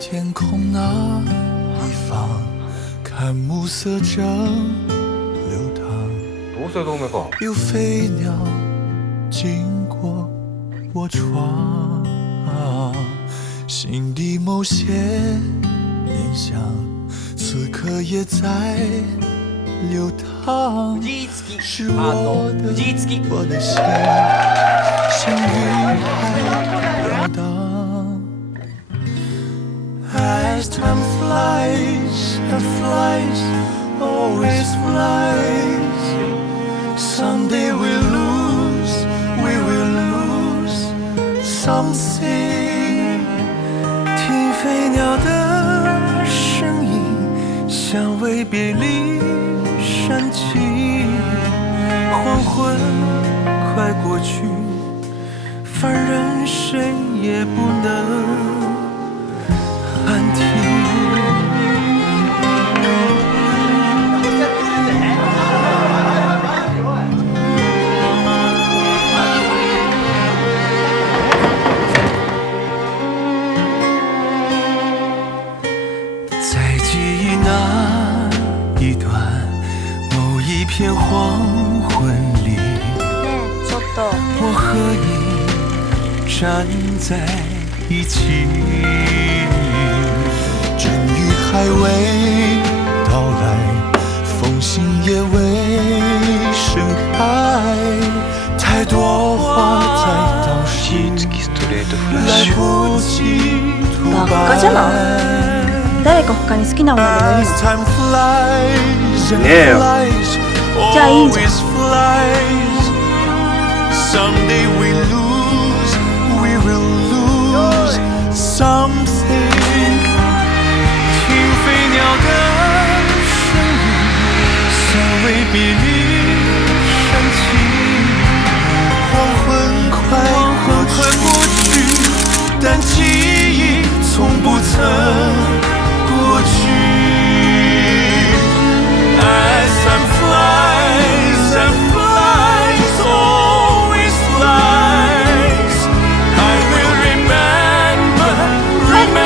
天空那一方，看暮色正流淌，5歳同盟か。有飞鸟经过我窗，心底某些念想，此刻也在流淌。是我的心，像云海飘荡。As time flies and flies, always flies. Someday we will lose something. 听飞鸟的声音，像未别离煽情。黄昏快过去，凡人谁也不能安停。在记忆那一段某一片黄昏里，我和你站在一起，阵雨还未到来，风信也未盛开，太多话在倒数，来不及吐白。バカじゃない？誰か他に好きな女でもいるの？ねえよ。じゃあいいんじゃん。Someday we will lose something. 听飞鸟的声音，像未别离煽情。黄昏快过去，但记忆从不曾过去。As time flies and flies, always flies. I will remember everything.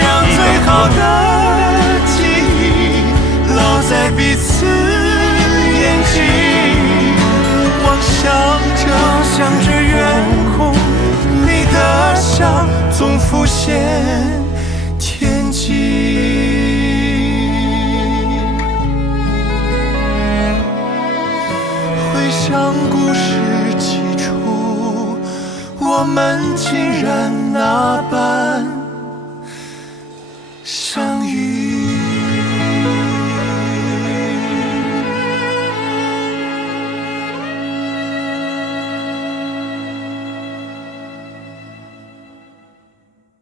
让最好的记忆烙在彼此眼睛，望向着远空，你的笑总浮现天际。回想故事起初，我们竟然那般